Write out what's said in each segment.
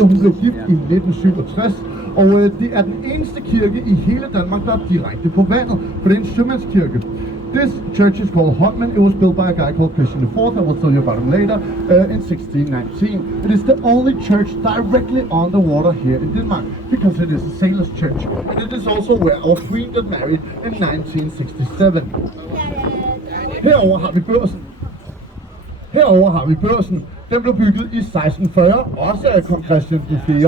Hun blev gift i 1967, og det er den eneste kirke i hele Danmark, der er direkte på vandet, for det er en sømandskirke. This church is called Holmen. It was built by a guy called Christian IV. I will tell you about him later, in 1619. It is the only church directly on the water here in Denmark, because it is a sailor's church. And it is also where our queen got married in 1967. Herover har vi Børsen. Herover har vi Børsen. Den blev bygget i 1640, også af kong Christian IV.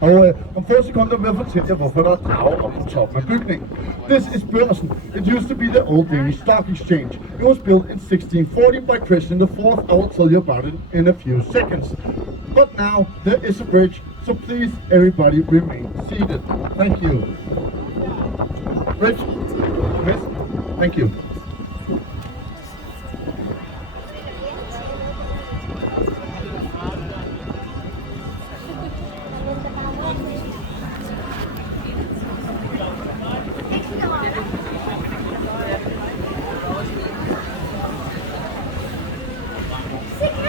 Og om få sekunder vil jeg fortælle jer, hvorfor der er drager op på toppen af bygningen. This is Børsen. It used to be the old Danish stock exchange. It was built in 1640 by Christian IV. I will tell you about it in a few seconds. But now there is a bridge, so please everybody remain seated. Thank you. Bridge, miss, thank you.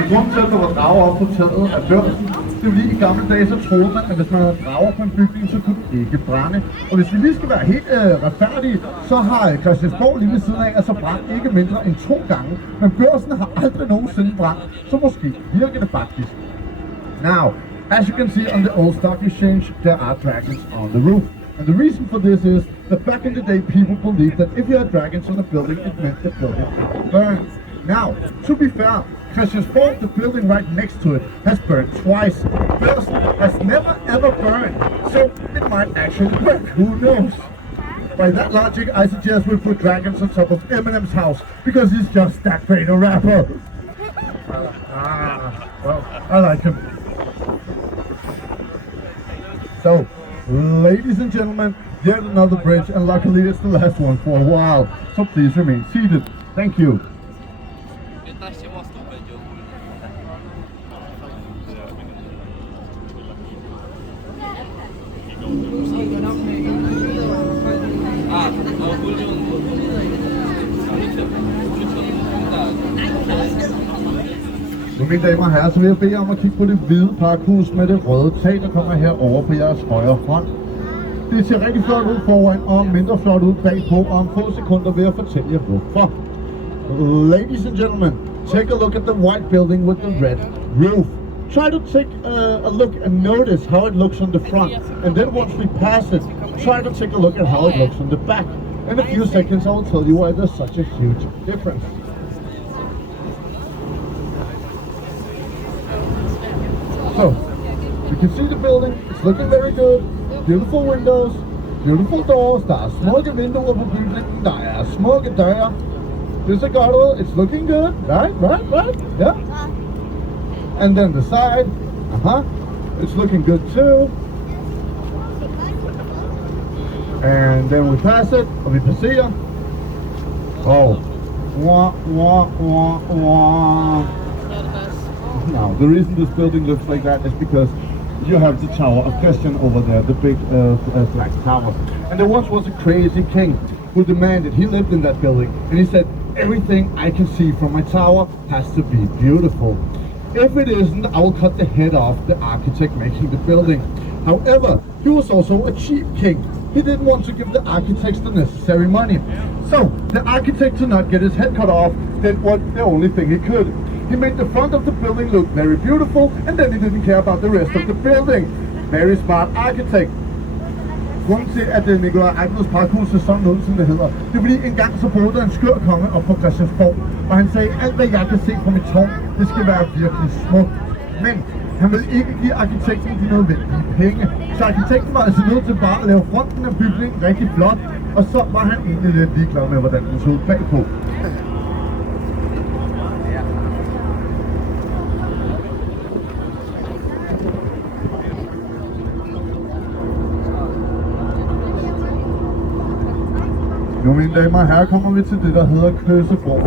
Grunden til, at der var drager op på taget af Børsen, det er fordi i gamle dage så troede man, at hvis man havde drager på en bygning, så kunne det ikke brænde. Og hvis vi lige skal være helt retfærdige, så har Christiansborg lige ved siden af, altså brændt ikke mindre end 2 gange. Men Børsen har aldrig nogensinde brændt, så måske virker det faktisk. Now, as you can see on the old stock exchange, there are dragons on the roof. And the reason for this is that back in the day, people believed that if you had dragons on a building, it meant the building would burn. Now, to be fair, Christiansborg, the building right next to it, has burned twice. Børsen has never ever burned, so it might actually work, who knows? By that logic, I suggest we put dragons on top of Eminem's house, because he's just that great a rapper. Well, I like him. So, ladies and gentlemen, yet another bridge, and luckily it's the last one for a while, so please remain seated. Thank you. Nu, mine damer og herrer, så vil jeg bede jer om at kigge på det hvide pakhus med det røde tag, der kommer herover på jeres højre front. Det ser rigtig flot ud foran og mindre flot ud bagpå, og om få sekunder vil jeg fortælle jer hvorfor. Ladies and gentlemen, take a look at the white building with the red roof. Try to take a look and notice how it looks on the front, and then once we pass it, try to take a look at how it looks on the back. In a few seconds I will tell you why there's such a huge difference. So, you can see the building, it's looking very good, beautiful windows, beautiful doors, der er smukke vinduer på bygningen, der er smukke døre. This is godt, it's looking good, right, yeah. And then the side, it's looking good too. And then we pass it, og vi passerer. Oh, Now, the reason this building looks like that is because you have the Tower of Christian over there, the big black tower. And there once was a crazy king who demanded, he lived in that building, and he said, everything I can see from my tower has to be beautiful. If it isn't, I will cut the head off the architect making the building. However, he was also a cheap king. He didn't want to give the architects the necessary money. So, the architect, to not get his head cut off, did what the only thing he could. He made the front of the building look very beautiful, and then he didn't care about the rest of the building. Very smart architect. Grunden til, at Nikolaj Eibels parkhus er sådan noget, som det hedder, det er fordi en gang så boede der en skør konge op på Christiansborg, og han sagde, alt hvad jeg kan se fra mit tårn, det skal være virkelig smukt. Men han ville ikke give arkitekten de nødvendige penge, så arkitekten var altså nødt til bare at lave fronten af bygningen rigtig flot, og så var han egentlig lidt ligeglad med, hvordan den så ud bagpå. Nu, mine damer og herrer, kommer vi til det, der hedder Køsebro.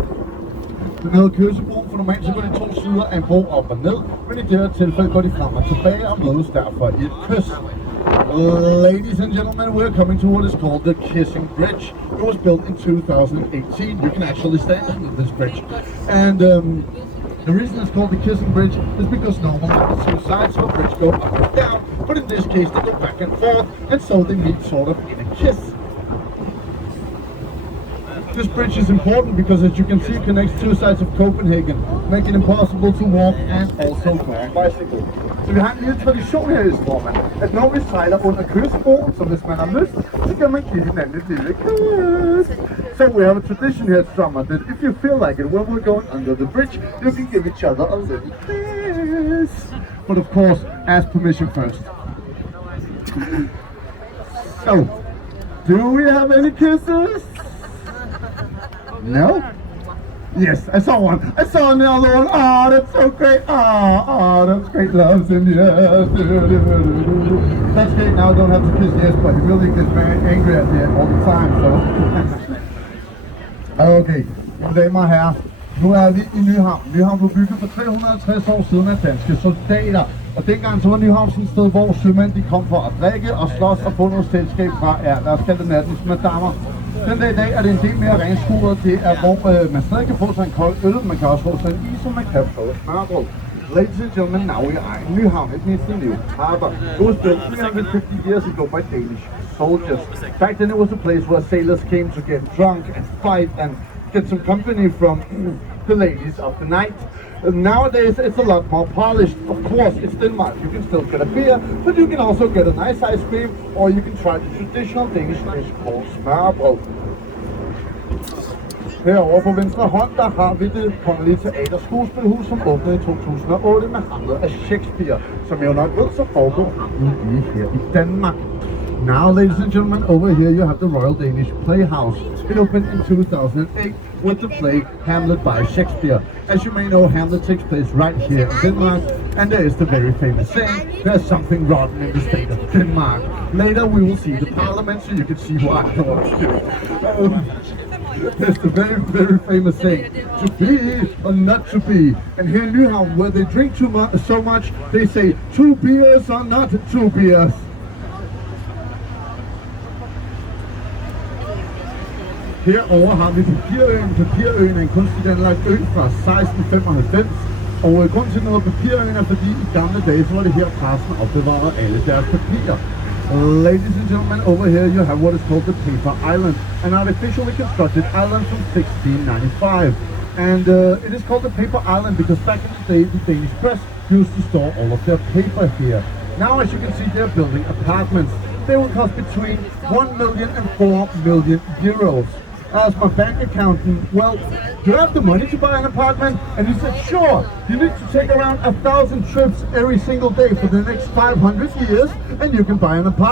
Den hedder Køsebro, for normalt så går de 2 sider af en bro op og ned, men i det her tilfælde går de frem og tilbage og mødes derfor i et kys. Ladies and gentlemen, we're coming to what is called the Kissing Bridge. It was built in 2018. You can actually stand under this bridge. And The reason it's called the kissing bridge is because normally the two sides of a bridge go up and down, but in this case they go back and forth, and so they meet sort of in a kiss. This bridge is important because, as you can see, it connects two sides of Copenhagen, making it possible to walk and also go on bicycle. Så vi har en lille tradition her i Strømmen, at når vi sejler under kystbroen, så hvis man har lyst, så kan man give hinanden et lille kys. So we have a tradition here at Strømmen that if you feel like it, when we're going under the bridge, you can give each other a little kiss. But of course, ask permission first. So, do we have any kisses? No? Yes, I saw one. I saw another one. Oh, that's so great. Oh, that's great. Love's in the air. That's great. Now I don't have to kiss yes, but he really gets very angry at me all the time, so. Okay, mine damer og herrer. Nu er vi i Nyhavn. Nyhavn blev bygget for 350 år siden af danske soldater. Og dengang så var Nyhavn sådan et sted, hvor sømænd de kom for at drikke og slås og få noget selskab fra. Ja, lad os kalde det nattens madammer. Den dag i dag er det en del mere renskuret. Det er, hvor man stadig kan få sig en kold øl, man kan også få sig en is, og man kan få smørbrød. Ladies and gentlemen, now we are in Nyhavn. It means the new harbor. It was built 350 years ago by Danish soldiers. Back then it was a place where sailors came to get drunk and fight and get some company from the ladies of the night. Nowadays it's a lot more polished. Of course, it's Denmark. You can still get a beer, but you can also get a nice ice cream, or you can try the traditional Danish dish called smørbrød. Herovre på venstre hånd, der har vi det kongelige teaterskuespilhus, som åbnede i 2008 med Hamlet af Shakespeare. Som jeg nok ved, så foregår Hamlet lige her i Danmark. Now, ladies and gentlemen, over here you have the Royal Danish Playhouse. It opened in 2008 with the play Hamlet by Shakespeare. As you may know, Hamlet takes place right here in Denmark, and there is the very famous saying, there's something rotten in the state of Denmark. Later we will see the parliament, so you can see why I want to do it. There's the very, very famous saying, to be or not to be. And here in Nyhavn, where they drink so much, they say, 2 beers or not 2 beers. Herover har vi Papirøen. Papirøen er en kunstigt anlagt ø fra 1695. Og grunden til noget Papirøen er, fordi i gamle dage, så var det her Carsten opbevarede alle deres papirer. Ladies and gentlemen, over here you have what is called the Paper Island, an artificially constructed island from 1695. And it is called the Paper Island because back in the day, the Danish press used to store all of their paper here. Now, as you can see, they're building apartments. They will cost between 1 million and 4 million euros. As my bank accountant, well, do you have the money to buy an apartment? And he said, sure, you need to take around 1,000 trips every single day for the next 500 years, and you can buy an apartment.